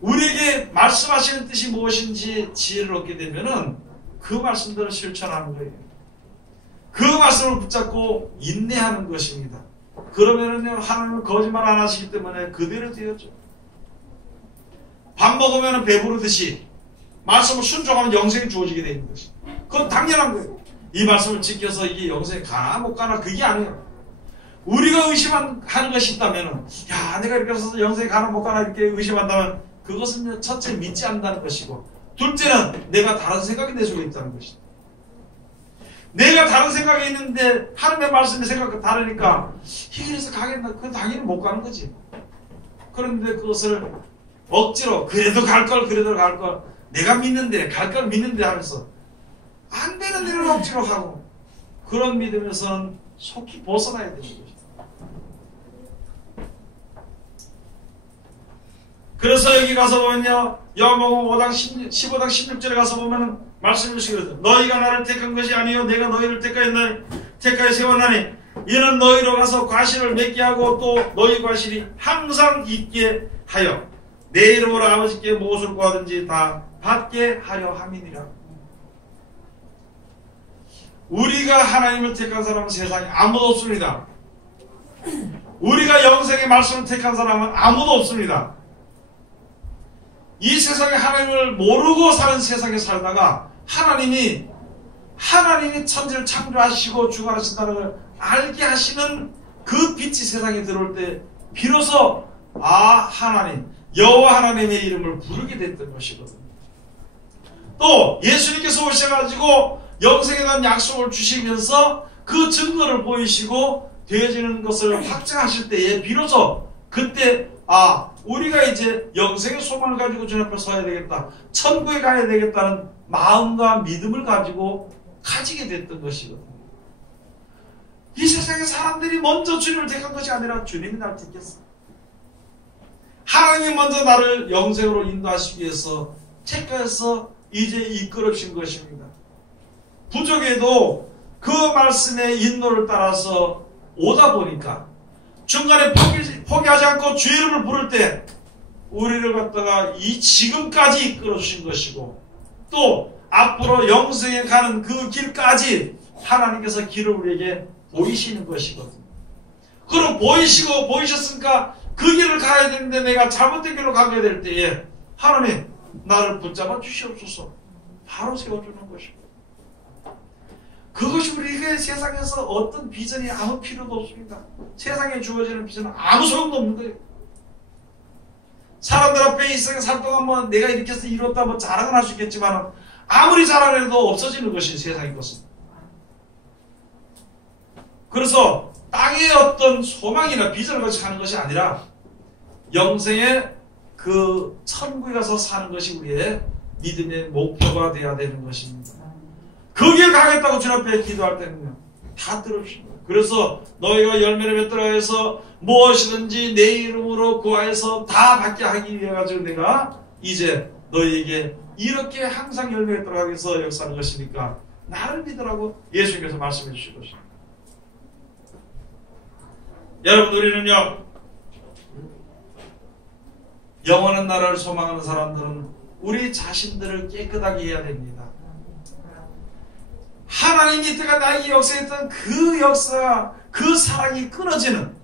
우리에게 말씀하시는 뜻이 무엇인지 지혜를 얻게 되면은 그 말씀대로 실천하는 거예요. 그 말씀을 붙잡고 인내하는 것입니다. 그러면은요, 하나님은 거짓말 안 하시기 때문에 그대로 되었죠. 밥 먹으면 배부르듯이 말씀을 순종하면 영생이 주어지게 되는 것입니다. 그건 당연한 거예요. 이 말씀을 지켜서 이게 영생이 가나 못 가나 그게 아니에요. 우리가 의심하는 것이 있다면은, 야, 내가 이렇게 해서 영생이 가나 못 가나 이렇게 의심한다면 그것은 첫째 믿지 않는다는 것이고, 둘째는 내가 다른 생각이 내 속에 있다는 것이다. 내가 다른 생각이 있는데 하나님의 말씀의 생각과 다르니까 이 길에서 가겠나? 그건 당연히 못 가는 거지. 그런데 그것을 억지로 그래도 갈 걸 내가 믿는데 갈 걸 믿는데 하면서 안 되는 일을 억지로 하고, 그런 믿음에서는 속히 벗어나야 되는 것이다. 그래서 여기 가서 보면요, 요한복음 15장 16절에 가서 보면 말씀을 주시거든요. 너희가 나를 택한 것이 아니요 내가 너희를 택하여 세웠나니 이는 너희로 가서 과실을 맺게 하고 또 너희 과실이 항상 있게 하여 내 이름으로 아버지께 무엇을 구하든지 다 받게 하려 함이니라. 우리가 하나님을 택한 사람은 세상에 아무도 없습니다. 우리가 영생의 말씀을 택한 사람은 아무도 없습니다. 이 세상에 하나님을 모르고 사는 세상에 살다가 하나님이 천지를 창조하시고 주관하신다는 걸 알게 하시는 그 빛이 세상에 들어올 때 비로소 하나님, 여호와 하나님의 이름을 부르게 됐던 것이거든요. 또 예수님께서 오셔가지고 영생에 대한 약속을 주시면서 그 증거를 보이시고 되어지는 것을 확증하실 때에 비로소 그때 우리가 이제 영생의 소망을 가지고 주님 앞에 서야 되겠다, 천국에 가야 되겠다는 마음과 믿음을 가지게 됐던 것이거든요. 이 세상의 사람들이 먼저 주님을 택한 것이 아니라 주님이 나를 택했어. 하나님이 먼저 나를 영생으로 인도하시기 위해서 택하여서 이제 이끌어 주신 것입니다. 부족에도 그 말씀의 인도를 따라서 오다 보니까 중간에 포기하지 않고 주 이름을 부를 때 우리를 갖다가 지금까지 이끌어 주신 것이고, 또 앞으로 영생에 가는 그 길까지 하나님께서 길을 우리에게 보이시는 것이거든요. 그럼 보이셨으니까 그 길을 가야 되는데 내가 잘못된 길로 가게 될 때에 하나님 나를 붙잡아 주시옵소서 바로 세워주는 것이고, 그것이 우리에게 세상에서 어떤 비전이 아무 필요도 없습니다. 세상에 주어지는 비전은 아무 소용도 없는 거예요. 사람들 앞에 이 세상에 살 동안 내가 이렇게 해서 이뤘다 자랑은 할 수 있겠지만 아무리 자랑을 해도 없어지는 것이 세상의 것은. 그래서 땅에 어떤 소망이나 비전을 가지고 사는 것이 아니라 영생의 그 천국에 가서 사는 것이 우리의 믿음의 목표가 되어야 되는 것입니다. 거기에 가겠다고 주님 앞에 기도할 때는요, 다 들읍시다. 그래서 너희가 열매를 맺도록 해서 무엇이든지 내 이름으로 구하여서 다 받게 하기 위해 가지고 내가 이제 너희에게 이렇게 항상 열매 맺도록 하기 위해서 역사하는 것이니까 나를 믿으라고 예수님께서 말씀해 주신 것입니다. 여러분, 우리는요, 영원한 나라를 소망하는 사람들은 우리 자신들을 깨끗하게 해야 됩니다. 하나님이 이때가 나에게 역사했던 그 역사, 그 사랑이 끊어지는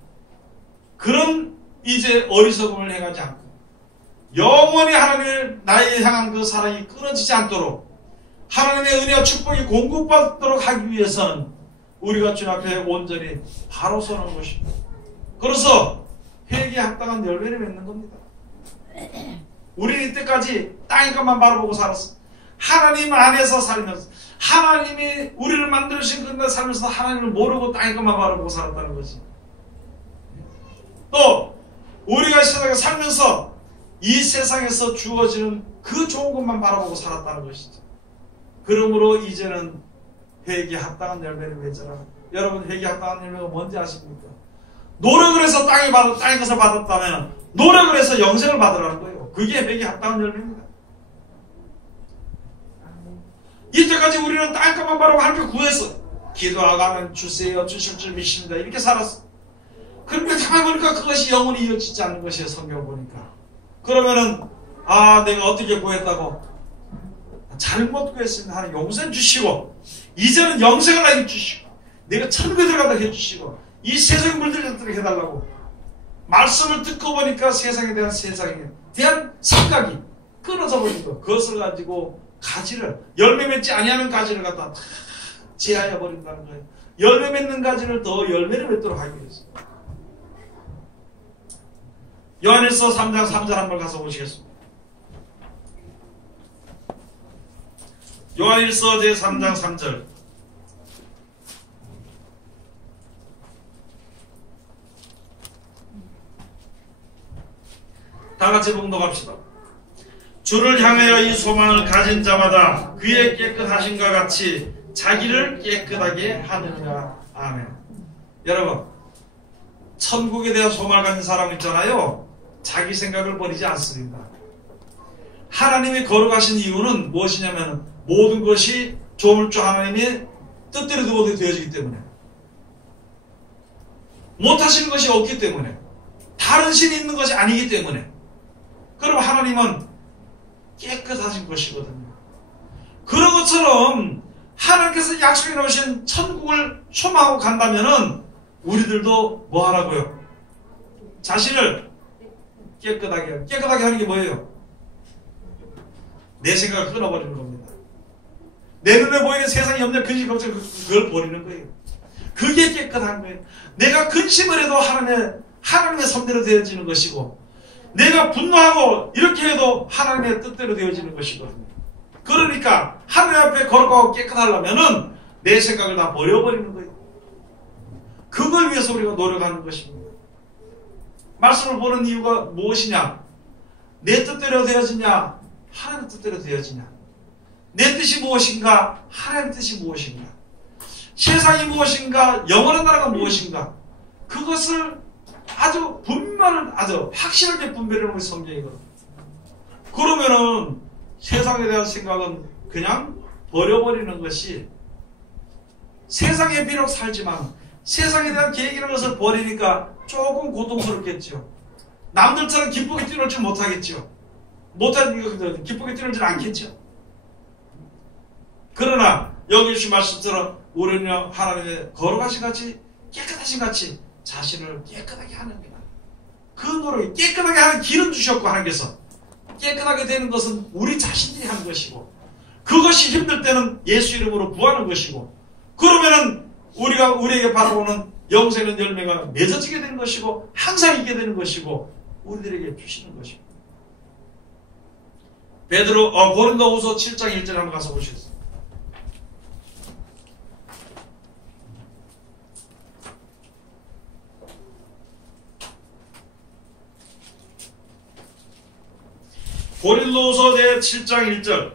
그런 이제 어리석음을 행하지 않고 영원히 하나님을 나에 향한 그 사랑이 끊어지지 않도록 하나님의 은혜와 축복이 공급받도록 하기 위해서는 우리가 주님 앞에 온전히 바로 서는 것입니다. 그래서 회개에 합당한 열매를 맺는 겁니다. 우리는 이때까지 땅의 것만 바라보고 살았어. 하나님 안에서 살면서 하나님이 우리를 만들으신 그날 살면서 하나님을 모르고 땅의 것만 바라보고 살았다는 거지. 또 우리가 세상에 살면서 이 세상에서 주어지는 그 좋은 것만 바라보고 살았다는 것이죠. 그러므로 이제는 회개에 합당한 열매를 맺어라. 여러분, 회개에 합당한 열매가 뭔지 아십니까? 노력을 해서 땅의 것을 받았다면 노력을 해서 영생을 받으라는 거예요. 그게 회개에 합당한 열매입니다. 이때까지 우리는 땅의 것만 바라보고 하나님께 구했어. 기도하고 하면 주세요, 주실 줄 믿습니다. 이렇게 살았어. 그런데 가만히 보니까 그것이 영원히 이어지지 않는 것이에요. 성경 보니까. 그러면은 내가 어떻게 구했다고? 잘못 구했으면 하나님 용서해 주시고 이제는 영생을 나에게 주시고 내가 천국에 들어가다 해주시고 이 세상에 물들지 해달라고 말씀을 듣고 보니까 세상에 대한 생각이 끊어져 버린 거. 그것을 가지고 가지를 열매 맺지 아니하는 가지를 갖다 제하여 버린다는 거예요. 열매 맺는 가지를 더 열매를 맺도록 하기 위해서. 요한일서 3장 3절 한번 가서 보시겠습니다. 요한일서 제3장 3절. 다같이 봉독합시다. 주를 향하여 이 소망을 가진 자마다 그의 깨끗하심과 같이 자기를 깨끗하게 하느니라. 아멘. 여러분, 천국에 대한 소망을 가진 사람 있잖아요. 자기 생각을 버리지 않습니다. 하나님이 거룩하신 이유는 무엇이냐면 모든 것이 조물주 하나님의 뜻대로 되어지기 때문에, 못하시는 것이 없기 때문에, 다른 신이 있는 것이 아니기 때문에. 그럼 하나님은 깨끗하신 것이거든요. 그런 것처럼 하나님께서 약속해 놓으신 천국을 소망하고 간다면은 우리들도 뭐 하라고요? 자신을 깨끗하게 하는 게 뭐예요? 내 생각을 끊어버리는 겁니다. 내 눈에 보이는 세상에 없는 근심 걱정 그걸 버리는 거예요. 그게 깨끗한 거예요. 내가 근심을 해도 하나님의 섭대로 되어지는 것이고, 내가 분노하고 이렇게 해도 하나님의 뜻대로 되어지는 것이거든요. 그러니까 하나님 앞에 거룩하고 깨끗하려면은 내 생각을 다 버려버리는 거예요. 그걸 위해서 우리가 노력하는 것입니다. 말씀을 보는 이유가 무엇이냐? 내 뜻대로 되어지냐? 하나님의 뜻대로 되어지냐? 내 뜻이 무엇인가? 하나님의 뜻이 무엇인가? 세상이 무엇인가? 영원한 나라가 무엇인가? 그것을 아주 확실하게 분별해 놓은 성경이거든요. 그러면은 세상에 대한 생각은 그냥 버려버리는 것이, 세상에 비록 살지만 세상에 대한 계획이라는 것을 버리니까 조금 고통스럽겠죠. 남들처럼 기쁘게 뛰놀지 못하겠죠. 못하니까 기쁘게 뛰놀지 않겠죠. 그러나 여기 주신 말씀처럼 우리는 하나님의 거룩하신 같이 깨끗하신 같이 자신을 깨끗하게 하는 거다. 그 노력이 깨끗하게 하는 길은 주셨고, 하나님께서 깨끗하게 되는 것은 우리 자신들이 하는 것이고, 그것이 힘들 때는 예수 이름으로 구하는 것이고, 그러면은 우리에게 바라보는 영생의 열매가 맺어지게 되는 것이고, 항상 있게 되는 것이고, 우리들에게 주시는 것이고. 고린도후서 7장 1절 한번 가서 보시겠습니다. 고린도후서 제7장 1절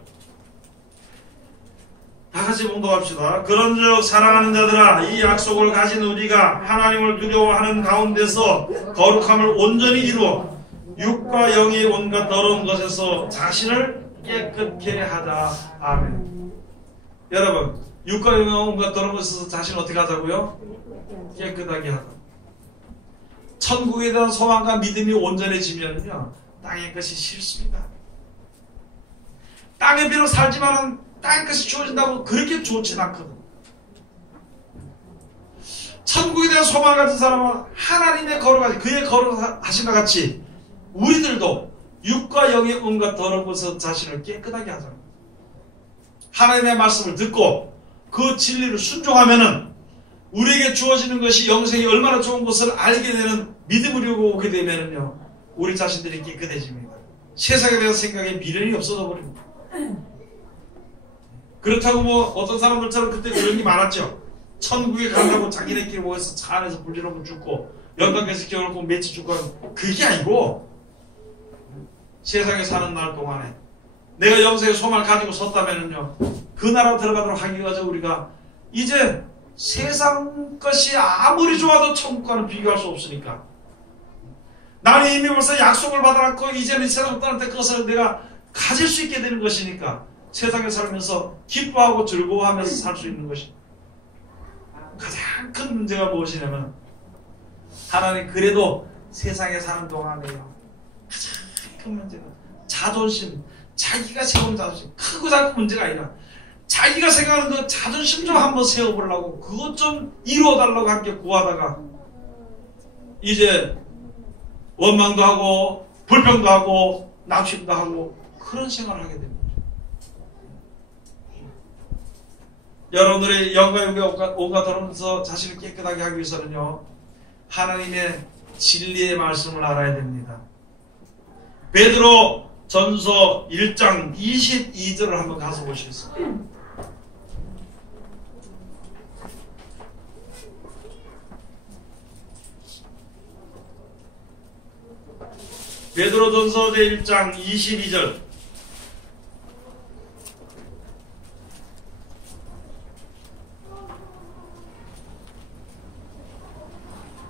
다같이 봉독합시다. 그런즉 사랑하는 자들아, 이 약속을 가진 우리가 하나님을 두려워하는 가운데서 거룩함을 온전히 이루어 육과 영의 온갖 더러운 것에서 자신을 깨끗게 하자. 아멘. 여러분, 육과 영의 온갖 더러운 것에서 자신을 어떻게 하자고요? 깨끗하게 하자. 천국에 대한 소망과 믿음이 온전해지면요, 땅의 것이 싫습니다. 땅에 비록 살지만은 땅의 것이 주어진다고 그렇게 좋진 않거든. 천국에 대한 소망을 가진 사람은 하나님의 거룩하신, 그의 거룩하신과 같이 우리들도 육과 영의 온갖 더러운 것에서 자신을 깨끗하게 하자는 거예요. 하나님의 말씀을 듣고 그 진리를 순종하면은 우리에게 주어지는 것이 영생이 얼마나 좋은 것을 알게 되는 믿음으로 오게 되면은요, 우리 자신들이 깨끗해집니다. 세상에 대한 생각에 미련이 없어져 버립니다. 그렇다고 뭐 어떤 사람들처럼 그때 그런 게 많았죠. 천국에 간다고 자기네끼리 모여서 차 안에서 불질러고 죽고 영광에서 겨울고 며칠 죽고 하는, 그게 아니고 세상에 사는 날 동안에 내가 영생의 소망을 가지고 섰다면은요, 그 나라 들어가도록 하기 위해서 우리가 이제 세상 것이 아무리 좋아도 천국과는 비교할 수 없으니까, 나는 이미 벌써 약속을 받아놨고 이제는 이 세상 떠날 때 그것을 내가 가질 수 있게 되는 것이니까 세상에 살면서 기뻐하고 즐거워하면서 살 수 있는 것이, 가장 큰 문제가 무엇이냐면, 하나님 그래도 세상에 사는 동안에요, 가장 큰 문제는 자존심, 자기가 세운 자존심, 크고 작은 문제가 아니라 자기가 생각하는 그 자존심 좀 한번 세워보려고, 그것 좀 이루어달라고 함께 구하다가 이제 원망도 하고 불평도 하고 낙심도 하고 그런 생활을 하게 됩니다. 여러분들이 영광의 온갖 더러움에서 자신을 깨끗하게 하기 위해서는요, 하나님의 진리의 말씀을 알아야 됩니다. 베드로 전서 1장 22절을 한번 가서 보시겠습니다. 베드로 전서 제1장 22절.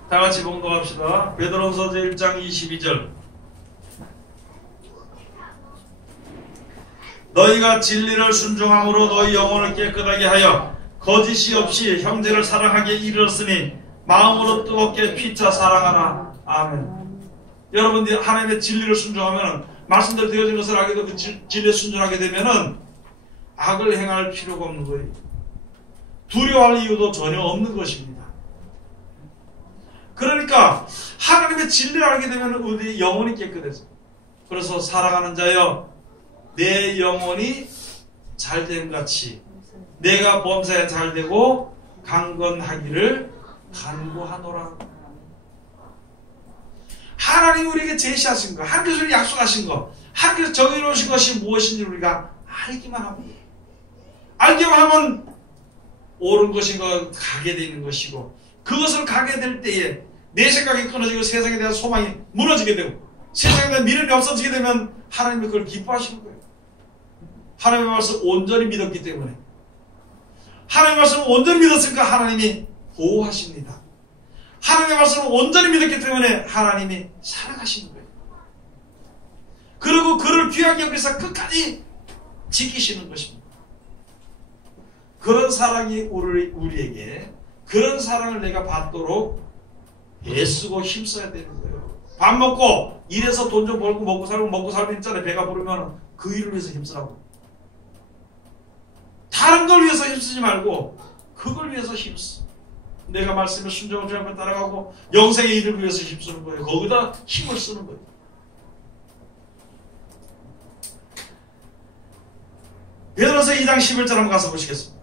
다같이 봉독합시다. 베드로전서 제1장 22절. 너희가 진리를 순종함으로 너희 영혼을 깨끗하게 하여 거짓이 없이 형제를 사랑하게 이르렀으니 마음으로 뜨겁게 피차 사랑하라. 아멘. 여러분들이 하나님의 진리를 순종하면, 말씀대로 되어진 것을 알게 되고 그 진리에 순종하게 되면은 악을 행할 필요가 없는 거예요. 두려워할 이유도 전혀 없는 것입니다. 그러니까 하나님의 진리를 알게 되면 우리 영혼이 깨끗해져. 그래서 사랑하는 자여, 내 영혼이 잘됨 같이 내가 범사에 잘되고 강건하기를 간구하노라. 하나님이 우리에게 제시하신 거, 하나님께서 우리에게 약속하신 거, 하나님께서 정해놓으신 것이 무엇인지 우리가 알기만 하고, 알기만 하면 옳은 것인가 가게 되는 것이고, 그것을 가게 될 때에 내 생각이 끊어지고 세상에 대한 소망이 무너지게 되고 세상에 대한 미련이 없어지게 되면 하나님이 그걸 기뻐하시는 거예요. 하나님의 말씀을 온전히 믿었기 때문에, 하나님의 말씀을 온전히 믿었으니까 하나님이 보호하십니다. 하나님의 말씀을 온전히 믿었기 때문에 하나님이 사랑하시는 거예요. 그리고 그를 귀하게 여기서 끝까지 지키시는 것입니다. 그런 사랑이 우리에게, 그런 사랑을 내가 받도록 애쓰고 힘써야 되는 거예요. 밥 먹고 일해서 돈 좀 벌고 먹고 살면 있잖아요. 배가 부르면 그 일을 위해서 힘쓰라고. 다른 걸 위해서 힘쓰지 말고 그걸 위해서 힘써. 내가 말씀에 순종을 주님께 따라가고 영생의 일을 위해서 힘쓰는 거예요. 거기다 힘을 쓰는 거예요. 베드로전서 2장 11절 한번 가서 보시겠습니다.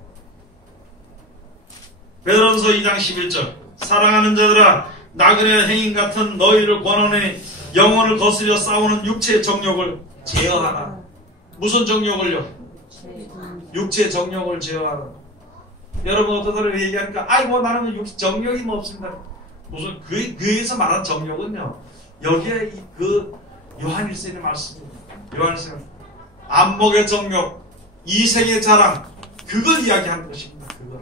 베드로전서 2장 11절. 사랑하는 자들아, 나그네 행인 같은 너희를 권하니 영혼을 거스려 싸우는 육체의 정욕을 제어하라. 무슨 정욕을요? 육체의 정욕을 제어하라. 여러분 어떤 사람이 얘기하니까 아이고 나는 정욕이 뭐 없습니다. 무슨 그에서 말하는 정욕은요, 여기에 그 요한일서의 말씀입니다. 요한일서 안목의 정욕, 이생의 자랑, 그걸 이야기하는 것입니다. 그걸.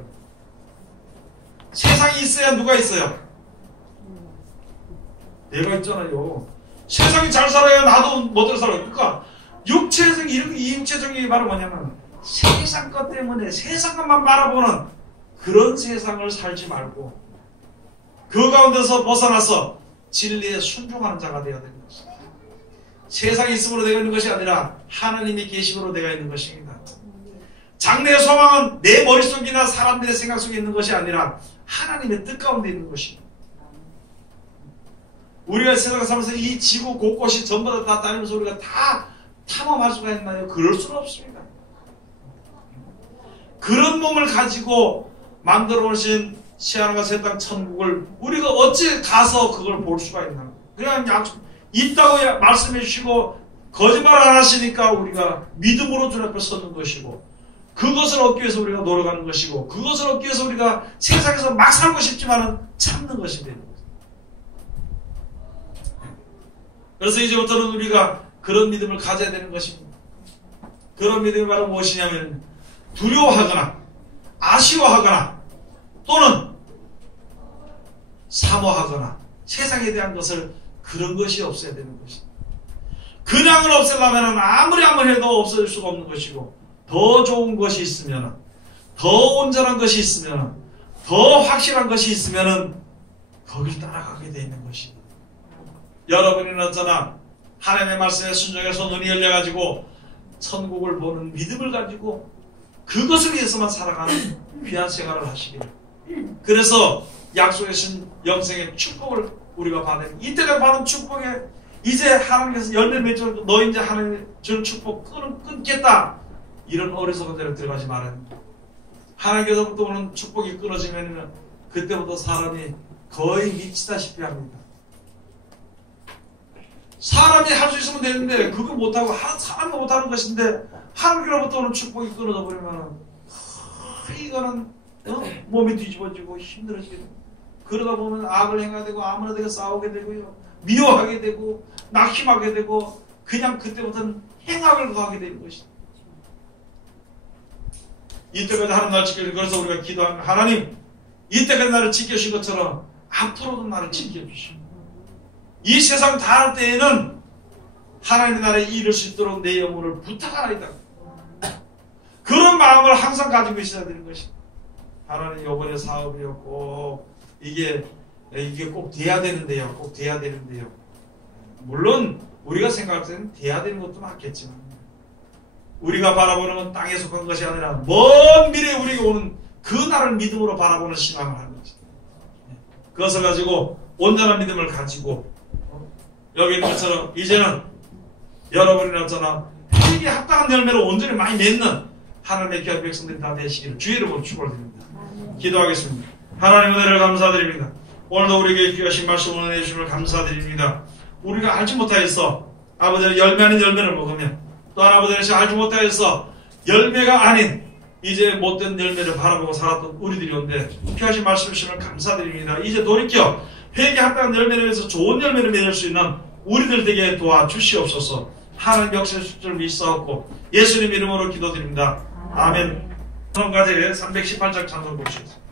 세상이 있어야 누가 있어요? 내가 있잖아요. 세상이 잘 살아야 나도 멋대로 살아요. 그러니까 육체적, 이 육체적인 말은 뭐냐면 세상 것 때문에 세상 것만 바라보는 그런 세상을 살지 말고 그 가운데서 벗어나서 진리에 순종하는 자가 되어야 되는 것입니다. 세상이 있음으로 내가 있는 것이 아니라 하나님의 계심으로 내가 있는 것입니다. 장래의 소망은 내 머릿속이나 사람들의 생각 속에 있는 것이 아니라 하나님의 뜻 가운데 있는 것입니다. 우리가 세상에 살면서 이 지구 곳곳이 전부 다 다니면서 우리가 다 탐험할 수가 있나요? 그럴 수는 없습니다. 그런 몸을 가지고 만들어 오신 새하늘과 새 땅 천국을 우리가 어찌 가서 그걸 볼 수가 있나? 그냥 약속 있다고 말씀해 주시고 거짓말 안 하시니까 우리가 믿음으로 주 앞에 서는 것이고, 그것을 얻기 위해서 우리가 노력하는 것이고, 그것을 얻기 위해서 우리가 세상에서 막 살고 싶지만은 참는 것이 되는 거죠. 그래서 이제부터는 우리가 그런 믿음을 가져야 되는 것입니다. 그런 믿음이 바로 무엇이냐면, 두려워하거나 아쉬워하거나 또는 사모하거나 세상에 대한 것을, 그런 것이 없어야 되는 것입니다. 그냥을 없애려면 아무리 해도 없어질 수가 없는 것이고, 더 좋은 것이 있으면, 더 온전한 것이 있으면, 더 확실한 것이 있으면 거길 따라가게 되어 있는 것입니다. 여러분은 어쩌나 하나님의 말씀에 순종해서 눈이 열려가지고 천국을 보는 믿음을 가지고 그것을 위해서만 살아가는 귀한 생활을 하시기를. 그래서 약속하신 영생의 축복을 우리가 받는, 이때까지 받은 축복에 이제 하나님께서 열매 맺어도 너 이제 하나님 주는 축복 끊겠다, 이런 어리석은 데로 들어가지 말아야 합니다. 하나님께서부터 오는 축복이 끊어지면 그때부터 사람이 거의 미치다시피 합니다. 사람이 할 수 있으면 되는데 그거 못하고, 사람이 못하는 것인데 하나님께로부터 오는 축복이 끊어져 버리면 이거는 몸이 뒤집어지고 힘들어지게 됩니다. 그러다 보면 악을 행하게 되고 아무나 되게 싸우게 되고요, 미워하게 되고 낙심하게 되고, 그냥 그때부터는 행악을 더하게 되는 것입니다. 이때까지 하나님 나를 지켜주시고, 그래서 우리가 기도하면 하나님 이때까지 나를 지켜주신 것처럼 앞으로도 나를 지켜주시고, 이 세상 다할 때에는 하나님의 나라에 이를 수 있도록 내 영혼을 부탁하나이다. 그런 마음을 항상 가지고 있어야 되는 것입니다. 하나님 이번에 사업이요, 꼭 이게 꼭 돼야 되는데요, 꼭 돼야 되는데요. 물론 우리가 생각할 때는 돼야 되는 것도 많겠지만, 우리가 바라보는 건 땅에 속한 것이 아니라 먼 미래에 우리가 오는 그 날을 믿음으로 바라보는 신앙을 하는 것입니다. 그것을 가지고 온전한 믿음을 가지고 여기 있는 것처럼 이제는 여러분이나 어쩌나 회개에 합당한 열매를 온전히 많이 맺는 하나님의 귀한 백성들이 다 되시기를 주의 이름으로 축원드립니다. 기도하겠습니다. 하나님 은혜를 감사드립니다. 오늘도 우리에게 귀하신 말씀을 은혜해 주심을 감사드립니다. 우리가 알지 못하였어 아버지는 열매하는 열매를 먹으면, 또 아버지는 알지 못하였어 열매가 아닌 이제 못된 열매를 바라보고 살았던 우리들이 온데 귀하신 말씀 주심을 감사드립니다. 이제 돌이켜 회개에 합당한 열매를 위해서 좋은 열매를 맺을 수 있는 우리들 되게 도와주시옵소서. 하나님 역사의 숫자를 믿사옵고 예수님 이름으로 기도드립니다. 아멘. 성가대 318장 찬송 곡 주십시오.